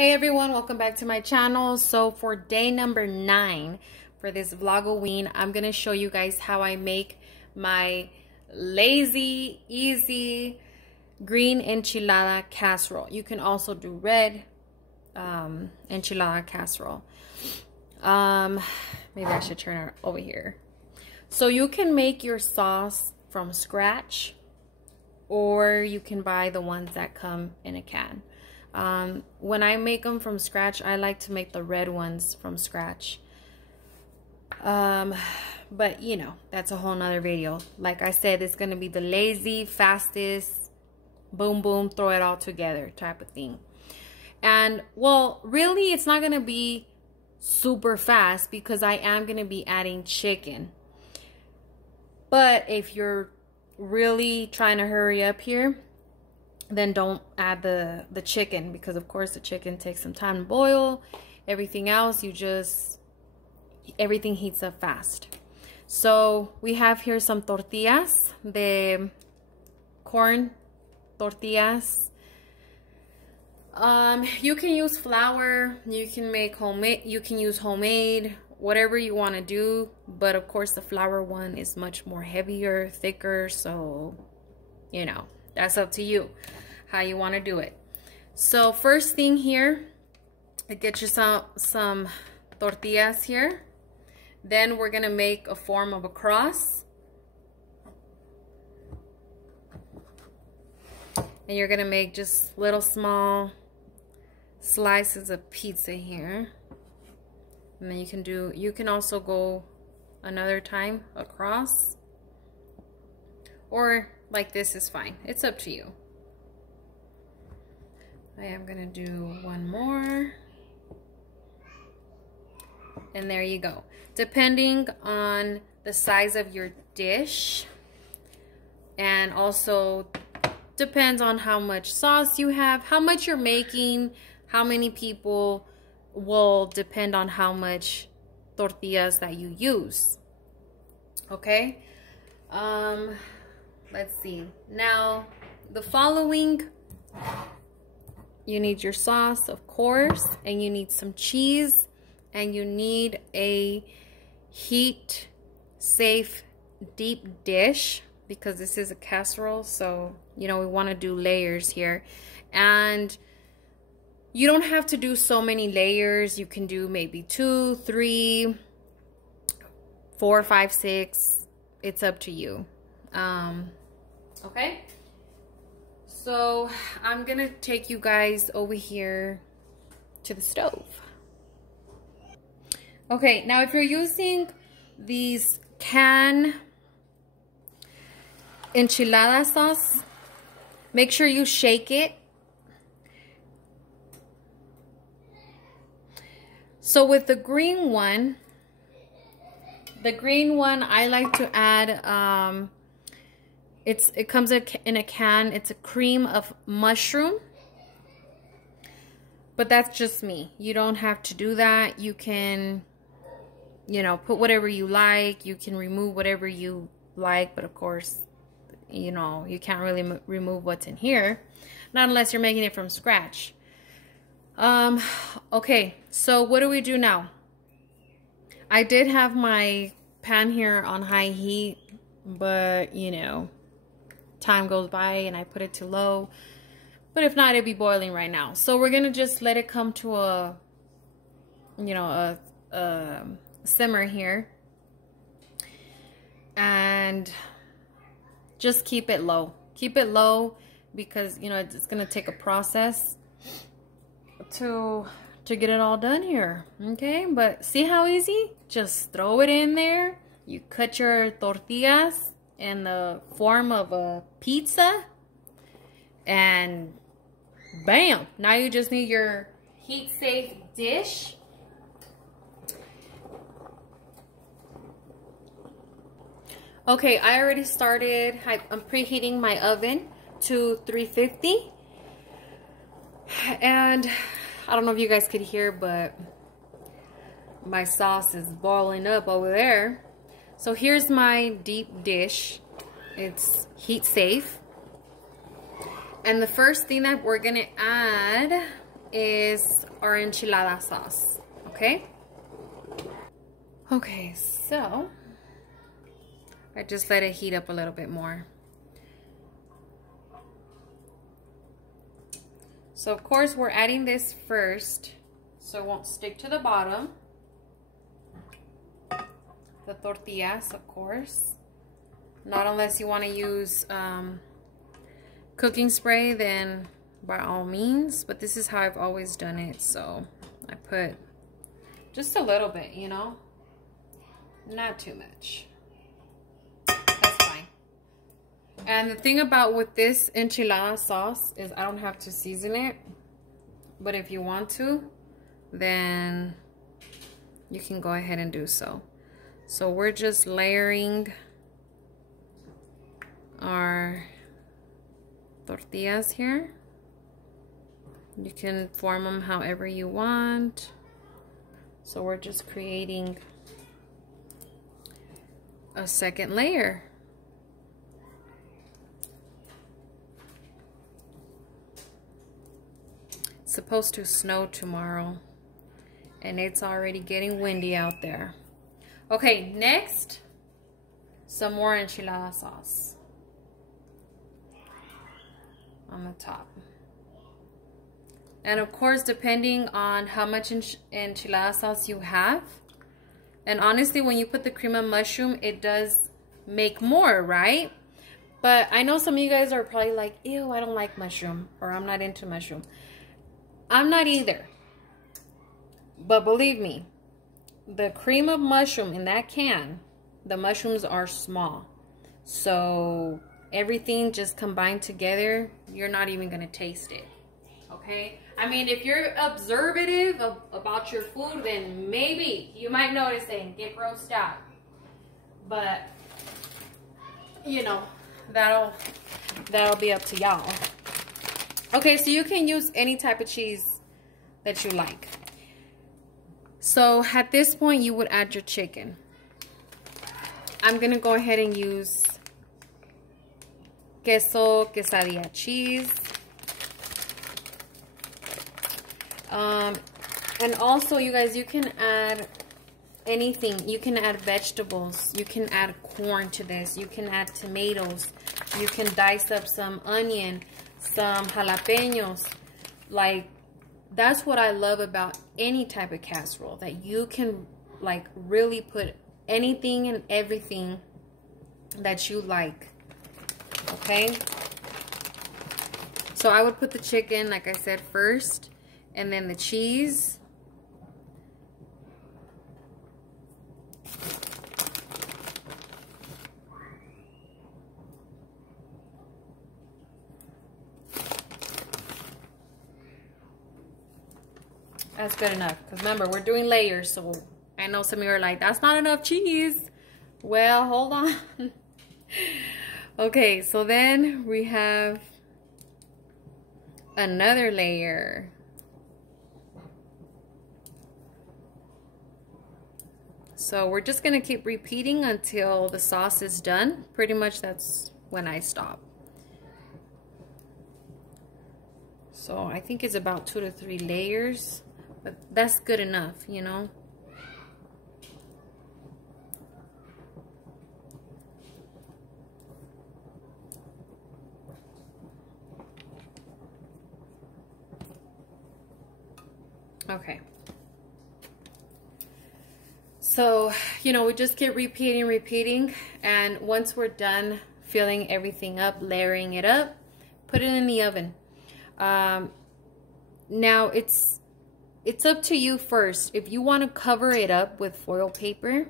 Hey everyone, welcome back to my channel. So for day number 9 for this Vlogoween, I'm going to show you guys how I make my lazy, easy green enchilada casserole. You can also do red enchilada casserole. Maybe I should turn it over here. So you can make your sauce from scratch, or you can buy the ones that come in a can. When I make them from scratch, I like to make the red ones from scratch. But you know, that's a whole nother video. Like I said, it's going to be the lazy, fastest, boom, boom, throw it all together type of thing. And well, really, it's not going to be super fast because I am going to be adding chicken. But if you're really trying to hurry up here, then don't add the chicken, because of course the chicken takes some time to boil. Everything else, everything heats up fast. So we have here some tortillas, the corn tortillas. You can use flour, you can make homemade, you can use homemade, whatever you want to do, but of course the flour one is much more heavier, thicker, so you know, that's up to you how you want to do it. So first thing here, get you some tortillas here. Then we're gonna make a form of a cross, and you're gonna make just little small slices of pizza here. And then you can also go another time across, or like this is fine. It's up to you. I am gonna do one more, and there you go. Depending on the size of your dish, and also depends on how much sauce you have, how much you're making, how many people, will depend on how much tortillas that you use. Okay, let's see. Now the following, you need your sauce, of course, and you need some cheese, and you need a heat safe deep dish, because this is a casserole, so you know we want to do layers here. And you don't have to do so many layers. You can do maybe 2, 3, 4, 5, 6. It's up to you. Okay, so I'm gonna take you guys over here to the stove. Okay, now if you're using these can enchilada sauce, make sure you shake it. So with the green one I like to add, it comes in a can. It's a cream of mushroom, but that's just me. You don't have to do that. You can, you know, put whatever you like. You can remove whatever you like, but of course, you know, you can't really remove what's in here, not unless you're making it from scratch. Okay, so what do we do now? I did have my pan here on high heat, but you know, time goes by and I put it to low. But if not, it'd be boiling right now. So we're gonna just let it come to a, you know, a simmer here, and just keep it low. Keep it low, because you know it's gonna take a process to get it all done here. Okay, but see how easy? Just throw it in there. You cut your tortillas in the form of a pizza, and bam, now you just need your heat safe dish. Okay, I already started. I'm preheating my oven to 350, and I don't know if you guys could hear, but my sauce is boiling up over there. So here's my deep dish. It's heat safe. And the first thing that we're gonna add is our enchilada sauce, okay? Okay, so I just let it heat up a little bit more. So of course we're adding this first so it won't stick to the bottom. The tortillas, of course. Not unless you want to use cooking spray, then by all means. But this is how I've always done it. So I put just a little bit, you know. Not too much. That's fine. And the thing about with this enchilada sauce is I don't have to season it. But if you want to, then you can go ahead and do so. So we're just layering our tortillas here. You can form them however you want. So we're just creating a second layer. It's supposed to snow tomorrow, and it's already getting windy out there. Okay, next, some more enchilada sauce on the top. And of course, depending on how much enchilada sauce you have, and honestly, when you put the cream of mushroom, it does make more, right? But I know some of you guys are probably like, ew, I don't like mushroom, or I'm not into mushroom. I'm not either. But believe me, the cream of mushroom in that can, the mushrooms are small. So everything just combined together, you're not even going to taste it. Okay? I mean, if you're observative about your food, then maybe you might notice it and get grossed out. But, you know, that'll be up to y'all. Okay, so you can use any type of cheese that you like. So at this point, you would add your chicken. I'm going to go ahead and use queso quesadilla cheese. And also, you guys, you can add anything. You can add vegetables. You can add corn to this. You can add tomatoes. You can dice up some onion, some jalapenos. Like, that's what I love about any type of casserole, that you can like really put anything and everything that you like. Okay, so I would put the chicken, like I said, first, and then the cheese. That's good enough, because remember, we're doing layers, so I know some of you are like, that's not enough cheese. Well, hold on. Okay, so then we have another layer. So we're just going to keep repeating until the sauce is done. Pretty much that's when I stop. So I think it's about 2 to 3 layers. But that's good enough, you know. Okay. So, you know, we just keep repeating. And once we're done filling everything up, layering it up, put it in the oven. Now, it's up to you first. If you want to cover it up with foil paper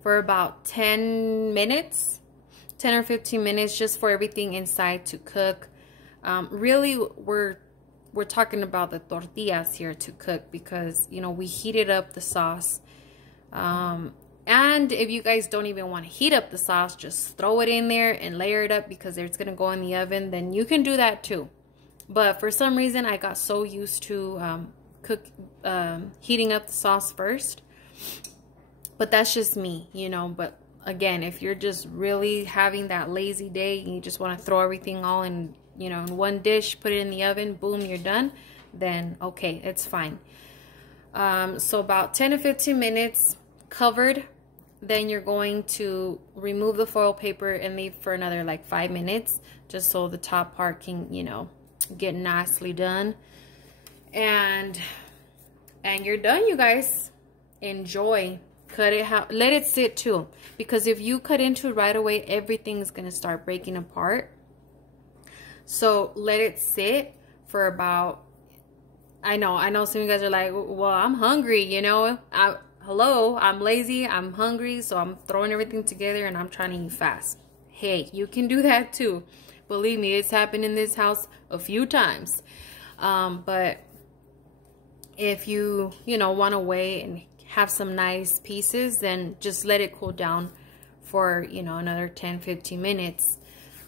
for about 10 minutes, 10 or 15 minutes, just for everything inside to cook. Really, we're talking about the tortillas here to cook, because, you know, we heated up the sauce. And if you guys don't even want to heat up the sauce, just throw it in there and layer it up, because it's going to go in the oven, then you can do that too. But for some reason, I got so used to heating up the sauce first. But that's just me, you know. But again, if you're just really having that lazy day and you just want to throw everything all in, you know, in one dish, put it in the oven, boom, you're done, then okay, it's fine. So about 10 to 15 minutes covered. Then you're going to remove the foil paper and leave for another like 5 minutes, just so the top part can, you know, get nicely done. And you're done, you guys. Enjoy. Cut it out. Let it sit too, because if you cut into it right away, everything's gonna start breaking apart. So let it sit for about, I know some of you guys are like, well, I'm hungry, you know. Hello, I'm lazy, I'm hungry, so I'm throwing everything together and I'm trying to eat fast. Hey, you can do that too. Believe me, it's happened in this house a few times. But if you know, want to wait and have some nice pieces, then just let it cool down for, you know, another 10-15 minutes.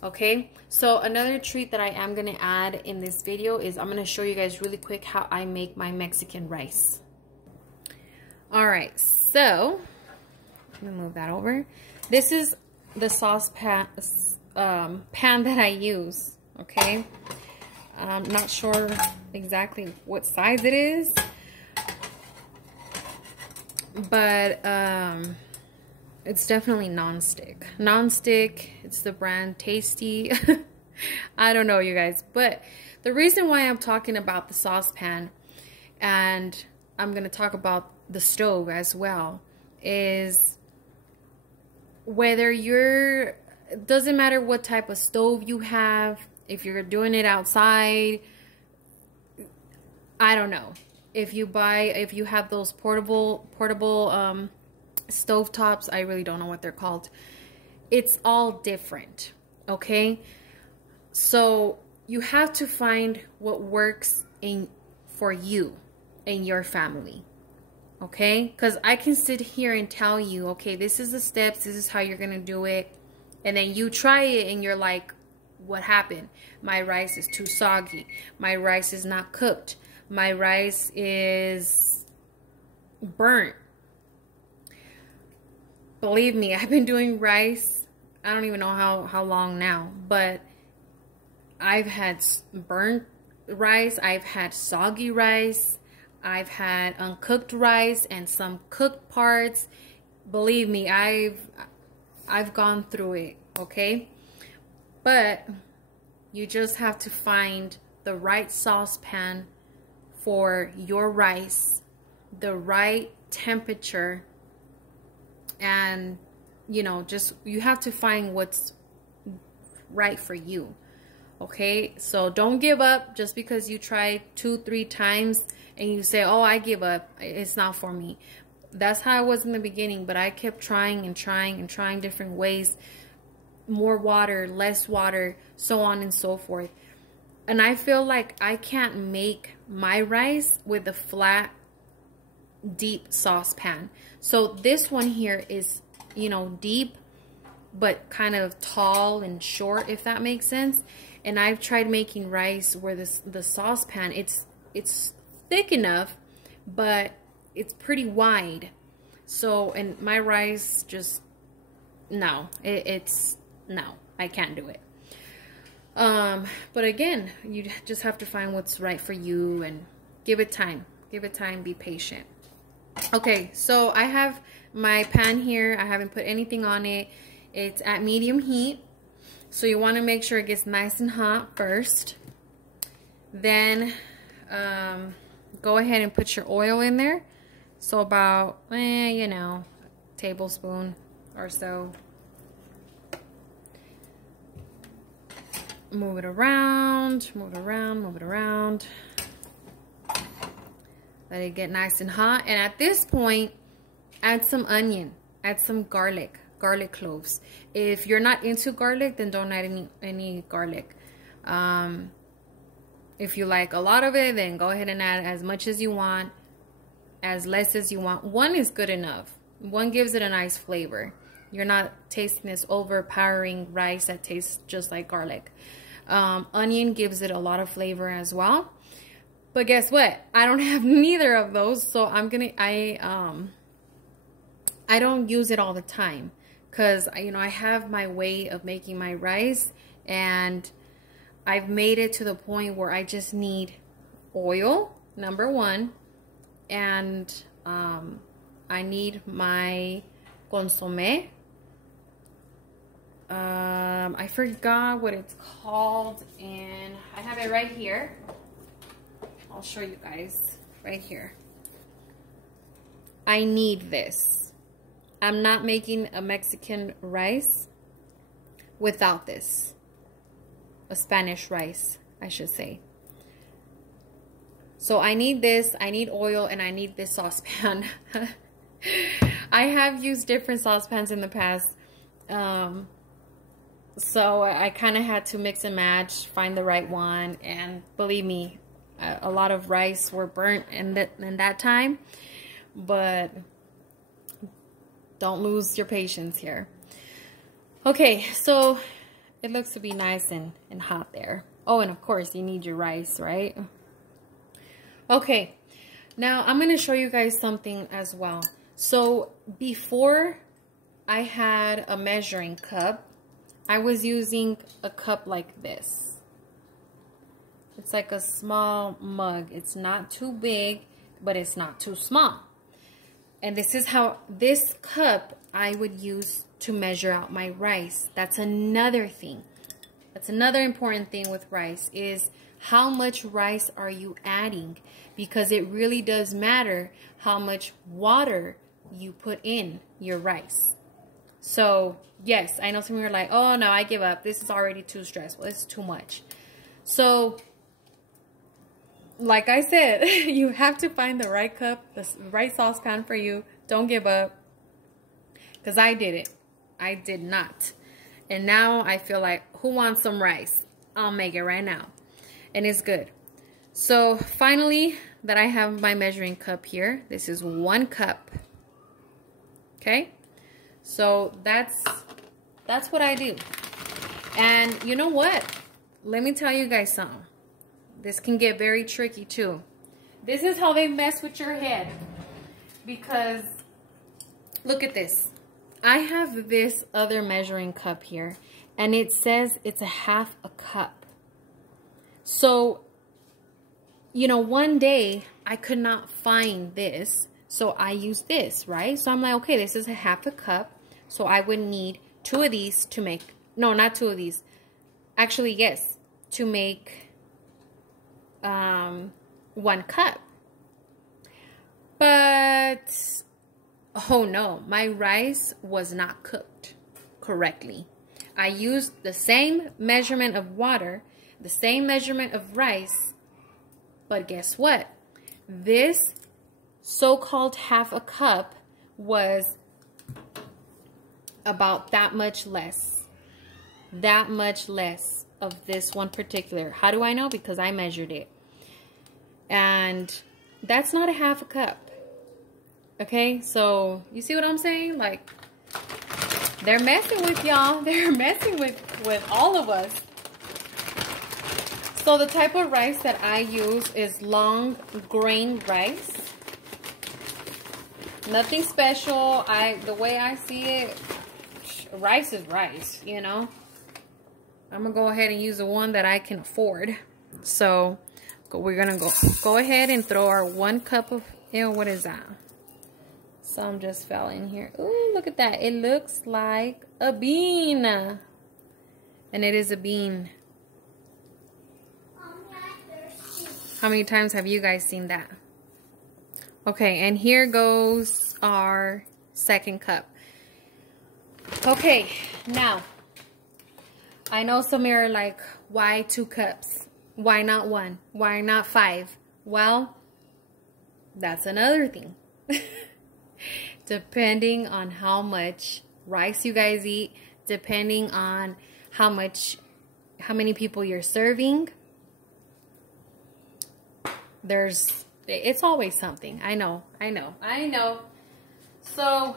Okay, so another treat that I am going to add in this video is I'm going to show you guys really quick how I make my Mexican rice. All right, so let me move that over. This is the sauce pan that I use. Okay, I'm not sure exactly what size it is, but it's definitely non-stick. It's the brand Tasty. I don't know, you guys, but the reason why I'm talking about the saucepan, and I'm going to talk about the stove as well, is whether it doesn't matter what type of stove you have, if you're doing it outside, I don't know. If you have those portable stove tops, I really don't know what they're called. It's all different, okay? So you have to find what works for you and your family, okay? Because I can sit here and tell you, okay, this is the steps, this is how you're gonna do it, and then you try it and you're like, what happened? My rice is too soggy. My rice is not cooked. My rice is burnt. Believe me, I've been doing rice, I don't even know how long now, but I've had burnt rice, I've had soggy rice, I've had uncooked rice and some cooked parts. Believe me, I've gone through it, okay? But you just have to find the right saucepan for your rice, the right temperature, and you know, just you have to find what's right for you. Okay, so don't give up just because you try 2-3 times and you say, oh, I give up, it's not for me. That's how I was in the beginning, but I kept trying and trying and trying different ways, more water, less water, so on and so forth. And I feel like I can't make my rice with a flat, deep saucepan. So this one here is, you know, deep, but kind of tall and short, if that makes sense. And I've tried making rice where the saucepan, it's thick enough, but it's pretty wide. So, and my rice just, no, no, I can't do it. But again, you just have to find what's right for you and give it time. Give it time, be patient. Okay, so I have my pan here. I haven't put anything on it. It's at medium heat. So you want to make sure it gets nice and hot first. Then go ahead and put your oil in there. So about, you know, a tablespoon or so. Move it around, move it around, move it around. Let it get nice and hot. And at this point, add some onion, add some garlic cloves. If you're not into garlic, then don't add any garlic. If you like a lot of it, then go ahead and add as much as you want, as less as you want. One is good enough. One gives it a nice flavor. You're not tasting this overpowering rice that tastes just like garlic. Onion gives it a lot of flavor as well. But guess what? I don't have neither of those, so I don't use it all the time, because you know, I have my way of making my rice, and I've made it to the point where I just need oil, number one, and I need my consommé. I forgot what it's called, and I have it right here. I'll show you guys right here. I need this. I'm not making a Mexican rice without this. A Spanish rice, I should say. So I need this, I need oil, and I need this saucepan. I have used different saucepans in the past. So I kind of had to mix and match, find the right one. And believe me, a lot of rice were burnt in that time. But don't lose your patience here. Okay, so it looks to be nice and hot there. Oh, and of course you need your rice, right? Okay, now I'm going to show you guys something as well. So before I had a measuring cup, I was using a cup like this. It's like a small mug. It's not too big, but it's not too small. And this is how this cup I would use to measure out my rice. That's another thing. That's another important thing with rice is how much rice are you adding? Because it really does matter how much water you put in your rice. So yes, I know some of you are like, oh no, I give up. This is already too stressful. It's too much. So like I said, you have to find the right cup, the right saucepan for you. Don't give up. Because I did it. I did not. And now I feel like, who wants some rice? I'll make it right now. And it's good. So finally, that I have my measuring cup here. This is 1 cup. Okay? So that's what I do. And you know what? Let me tell you guys something. This can get very tricky too. This is how they mess with your head. Because look at this. I have this other measuring cup here. And it says it's a 1/2 a cup. So, you know, one day I could not find this. So I used this, right? So I'm like, okay, this is a 1/2 a cup. So I would need 2 of these to make, no, not 2 of these. Actually, yes, to make 1 cup. But, oh no, my rice was not cooked correctly. I used the same measurement of water, the same measurement of rice, but guess what? This so-called 1/2 a cup was about that much less of this one particular. How do I know? Because I measured it. And that's not a 1/2 a cup. Okay, so you see what I'm saying? Like, they're messing with y'all. They're messing with all of us. So the type of rice that I use is long grain rice. Nothing special. The way I see it, rice is rice, you know. I'm gonna go ahead and use the one that I can afford. So we're gonna go ahead and throw our 1 cup of, what is that? Some just fell in here. Ooh, look at that. It looks like a bean. And it is a bean. How many times have you guys seen that? Okay, and here goes our 2nd cup. Okay, now, I know some are like, why 2 cups? Why not 1? Why not 5? Well, that's another thing. Depending on how much rice you guys eat, depending on how many people you're serving, it's always something. I know. So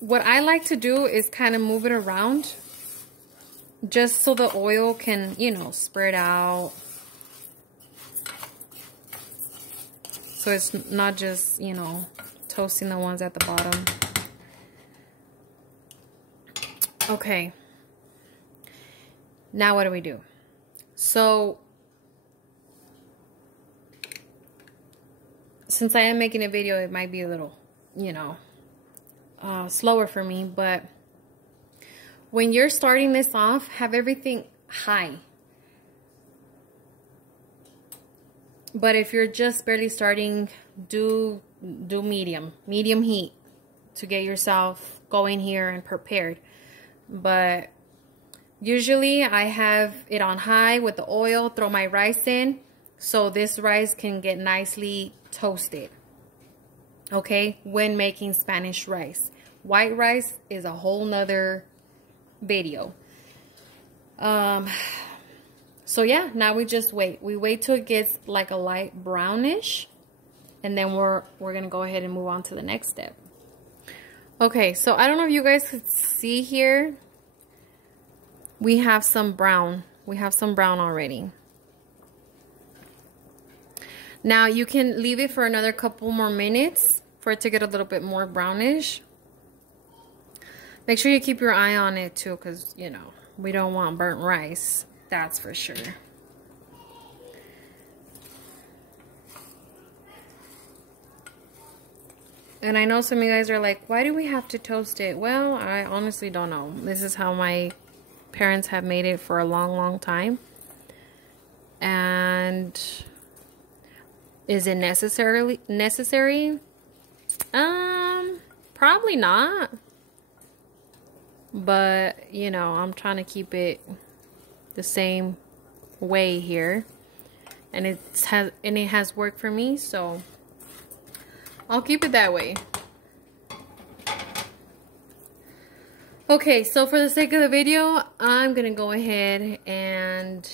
what I like to do is kind of move it around just so the oil can, spread out. So it's not just, toasting the ones at the bottom. Now what do we do? So since I am making a video, it might be a little, you know, slower for me, but when you're starting this off, have everything high. But if you're just barely starting, do medium heat to get yourself going here and prepared. But usually I have it on high with the oil, throw my rice in, so this rice can get nicely toasted. Okay, when making Spanish rice. White rice is a whole nother video. So yeah, now we just wait. We wait till it gets like a light brownish, and then we're gonna go ahead and move on to the next step. Okay, so I don't know if you guys could see here. We have some brown. We have some brown already. Now you can leave it for another couple more minutes for it to get a little bit more brownish. Make sure you keep your eye on it too, because, you know, we don't want burnt rice. That's for sure. And I know some of you guys are like, why do we have to toast it? Well, I honestly don't know. This is how my parents have made it for a long, long time. And is it necessary? Probably not. But, you know, I'm trying to keep it the same way here. And it has worked for me, so I'll keep it that way. Okay, so for the sake of the video, I'm gonna go ahead and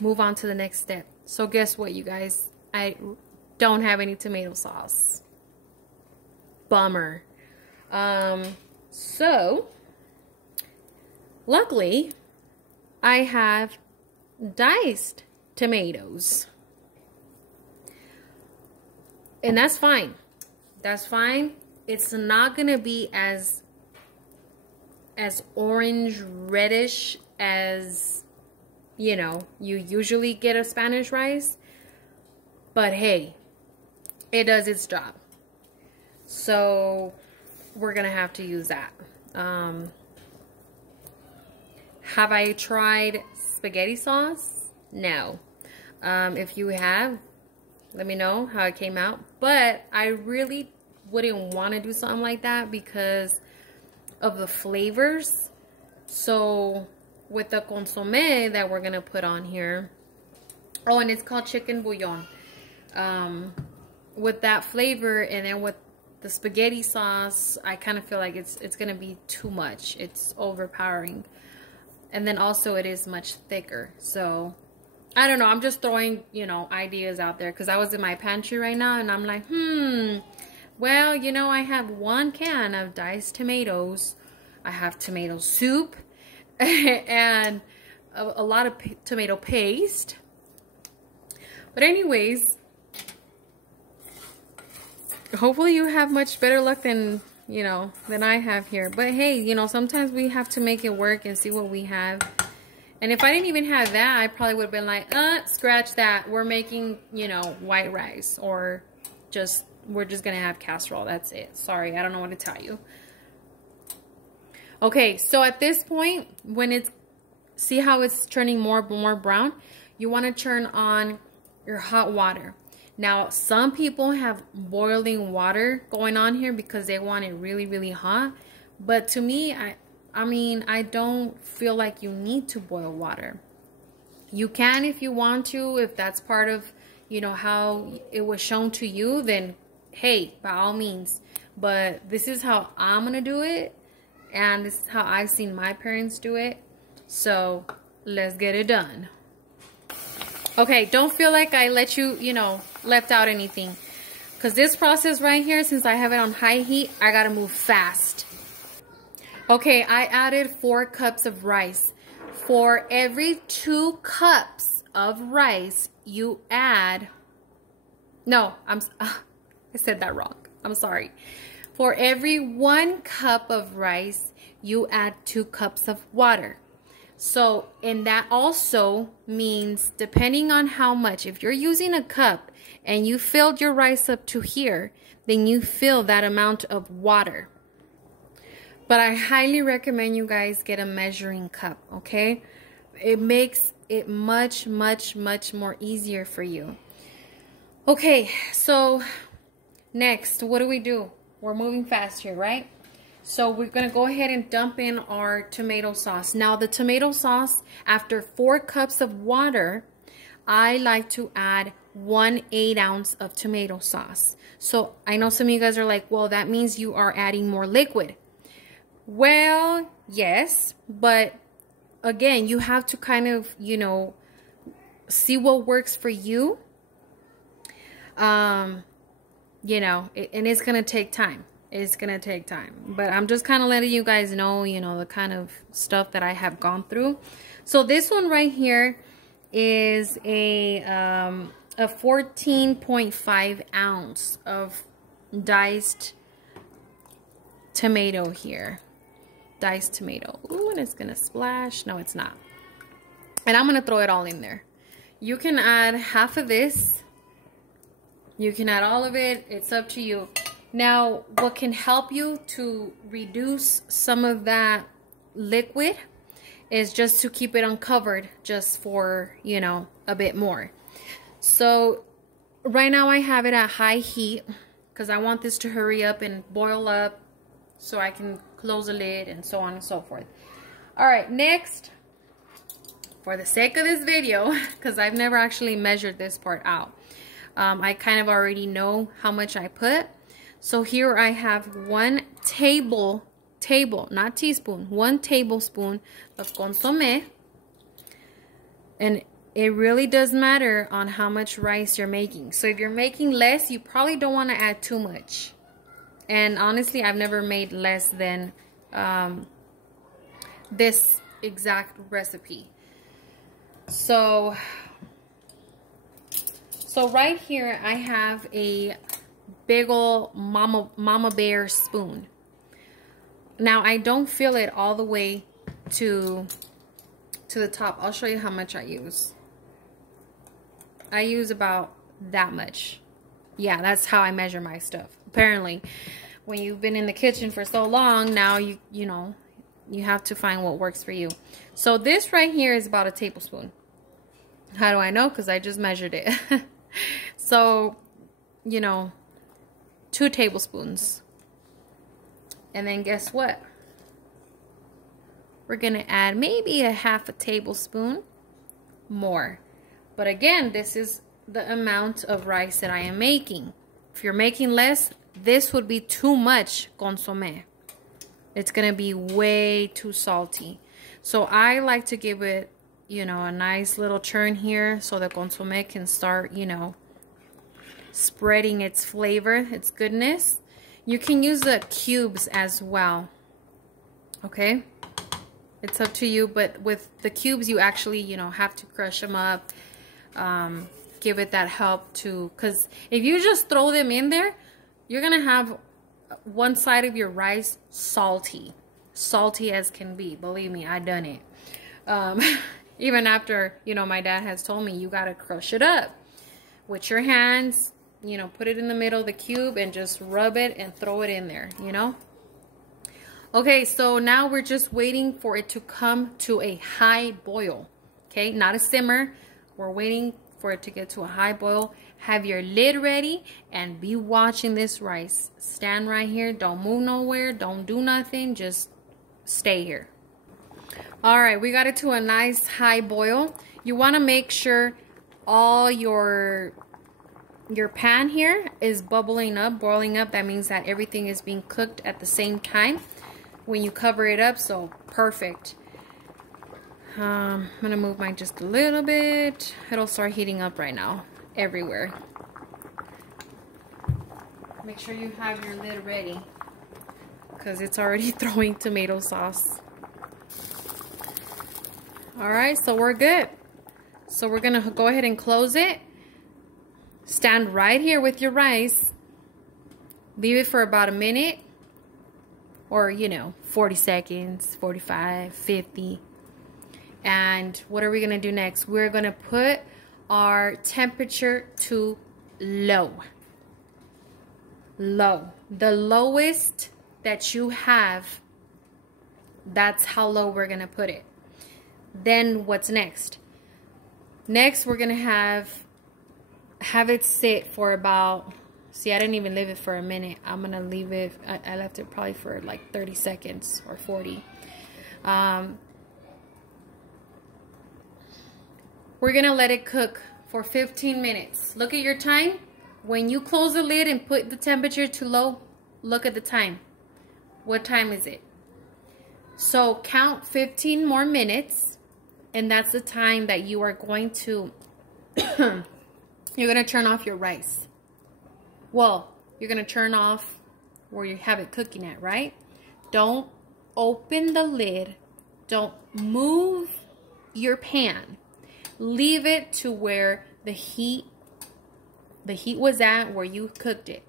move on to the next step. So guess what, you guys? I don't have any tomato sauce. Bummer. So luckily, I have diced tomatoes. And that's fine. That's fine. It's not gonna be as orange reddish as, you know, you usually get a Spanish rice. But hey, it does its job. So we're gonna have to use that. Have I tried spaghetti sauce? No. If you have, let me know how it came out. But I really wouldn't want to do something like that because of the flavors. So with the consommé that we're gonna put on here, oh, and it's called chicken bouillon. With that flavor and then with the spaghetti sauce, I kind of feel like it's gonna be too much. It's overpowering. And then also it is much thicker. So I don't know, I'm just throwing, you know, ideas out there because I was in my pantry right now and I'm like, well, you know, I have 1 can of diced tomatoes. I have tomato soup and a lot of tomato paste. But anyways, hopefully you have much better luck than, you know, than I have here. But hey, you know, sometimes we have to make it work and see what we have. And if I didn't even have that, I probably would have been like, scratch that. We're making, you know, white rice, or we're just gonna have casserole. That's it. Sorry, I don't know what to tell you. Okay, so at this point, when see how it's turning more brown, you want to turn on your hot water. Now, some people have boiling water going on here because they want it really, really hot. But to me, I mean, I don't feel like you need to boil water. You can if you want to, if that's part of, you know, how it was shown to you, then hey, by all means. But this is how I'm going to do it. And this is how I've seen my parents do it. So let's get it done. Okay, don't feel like I let you, you know, left out anything. Because this process right here, since I have it on high heat, I got to move fast. Okay, I added 4 cups of rice. For every 2 cups of rice, you add... No, I said that wrong. I'm sorry. For every 1 cup of rice, you add 2 cups of water. So, and that also means depending on how much, if you're using a cup and you filled your rice up to here, then you fill that amount of water. But I highly recommend you guys get a measuring cup, okay? It makes it much, much, much more easier for you. Okay, so next, what do? We're moving fast here, right? So we're going to go ahead and dump in our tomato sauce. Now the tomato sauce, after 4 cups of water, I like to add 1/8 ounce of tomato sauce. So I know some of you guys are like, well, that means you are adding more liquid. Well, yes, but again, you have to kind of, you know, see what works for you. You know, and it's going to take time. It's going to take time. But I'm just kind of letting you guys know, you know, the kind of stuff that I have gone through. So this one right here is a 14.5 ounce of diced tomato here. Diced tomato. Ooh, and it's going to splash. No, it's not. And I'm going to throw it all in there. You can add half of this. You can add all of it. It's up to you. Now, what can help you to reduce some of that liquid is just to keep it uncovered just for, you know, a bit more. So right now I have it at high heat because I want this to hurry up and boil up so I can close the lid and so on and so forth. All right, next, for the sake of this video, because I've never actually measured this part out, I kind of already know how much I put. So here I have 1 not teaspoon, 1 tablespoon of consommé. And it really does matter on how much rice you're making. So if you're making less, you probably don't want to add too much. And honestly, I've never made less than this exact recipe. So right here I have a big ol' mama bear spoon. Now I don't fill it all the way to the top. I'll show you how much I use. I use about that much. Yeah, that's how I measure my stuff. Apparently, when you've been in the kitchen for so long, now you know, you have to find what works for you. So this right here is about a tablespoon. How do I know? Because I just measured it. So, you know, 2 tablespoons. And then guess what? We're going to add maybe a half a tablespoon more. But again, this is the amount of rice that I am making. If you're making less, this would be too much consommé. It's going to be way too salty. So I like to give it, you know, a nice little churn here so the consommé can start, you know, spreading its flavor, its goodness. You can use the cubes as well. Okay? It's up to you, but with the cubes, you actually, you know, have to crush them up. Give it that help too. Because if you just throw them in there, you're going to have one side of your rice salty. Salty as can be. Believe me, I done it. Even after, you know, my dad has told me, you got to crush it up with your hands. You know, put it in the middle of the cube and just rub it and throw it in there, you know. Okay, so now we're just waiting for it to come to a high boil. Okay, not a simmer. We're waiting for it to get to a high boil. Have your lid ready and be watching this rice. Stand right here. Don't move nowhere. Don't do nothing. Just stay here. All right, we got it to a nice high boil. You want to make sure all your pan here is bubbling up, boiling up. That means that everything is being cooked at the same time when you cover it up. So perfect. I'm gonna move mine just a little bit. It'll start heating up right now everywhere. Make sure you have your lid ready because it's already throwing tomato sauce. All right, so we're good. So we're gonna go ahead and close it. Stand right here with your rice. Leave it for about a minute or, you know, 40 seconds, 45, 50. And what are we gonna do next? We're gonna put our temperature to low. Low. The lowest that you have, that's how low we're gonna put it. Then what's next? Next, we're gonna have it sit for about, see, I didn't even leave it for a minute. I'm gonna leave it, I left it probably for like 30 seconds or 40. We're gonna let it cook for 15 minutes. Look at your time. When you close the lid and put the temperature to low, look at the time. What time is it? So count 15 more minutes, and that's the time that you are going to, you're gonna turn off your rice. Well, you're gonna turn off where you have it cooking at, right? Don't open the lid. Don't move your pan. Leave it to where the heat was at, where you cooked it.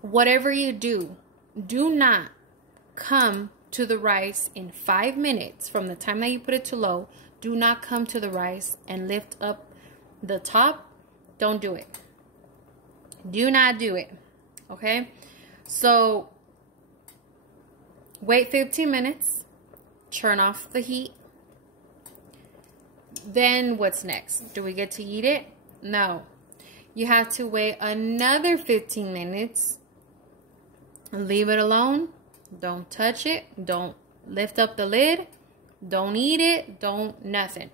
Whatever you do, do not come to the rice in 5 minutes from the time that you put it to low. Do not come to the rice and lift up the top. Don't do it. Do not do it. Okay? So wait 15 minutes. Turn off the heat. Then what's next? Do we get to eat it? No. You have to wait another 15 minutes. Leave it alone. Don't touch it. Don't lift up the lid. Don't eat it. Don't nothing.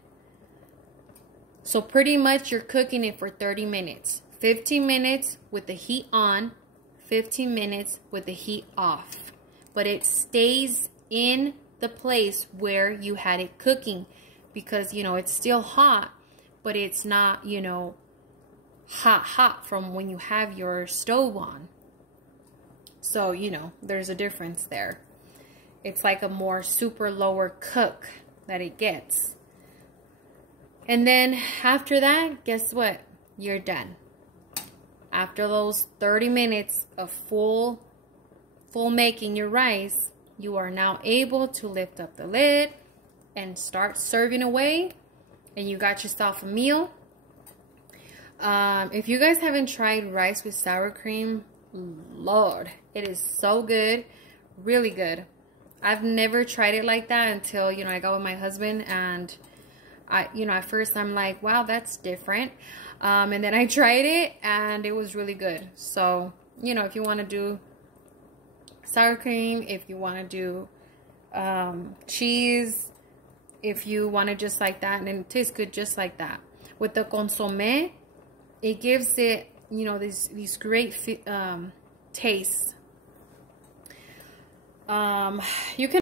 So pretty much you're cooking it for 30 minutes. 15 minutes with the heat on. 15 minutes with the heat off. But it stays in the place where you had it cooking. Because, you know, it's still hot, but it's not, you know, hot from when you have your stove on. So, you know, there's a difference there. It's like a more super lower cook that it gets. And then after that, guess what? You're done. After those 30 minutes of full making your rice, you are now able to lift up the lid and start serving away, and you got yourself a meal. If you guys haven't tried rice with sour cream, Lord, it is so good, really good. I've never tried it like that until, you know, I got with my husband, and you know, at first I'm like, wow, that's different. And then I tried it, and it was really good. So, you know, if you want to do sour cream, if you want to do cheese, if you want it just like that, and it tastes good just like that. With the consommé, it gives it, you know, these great tastes. You can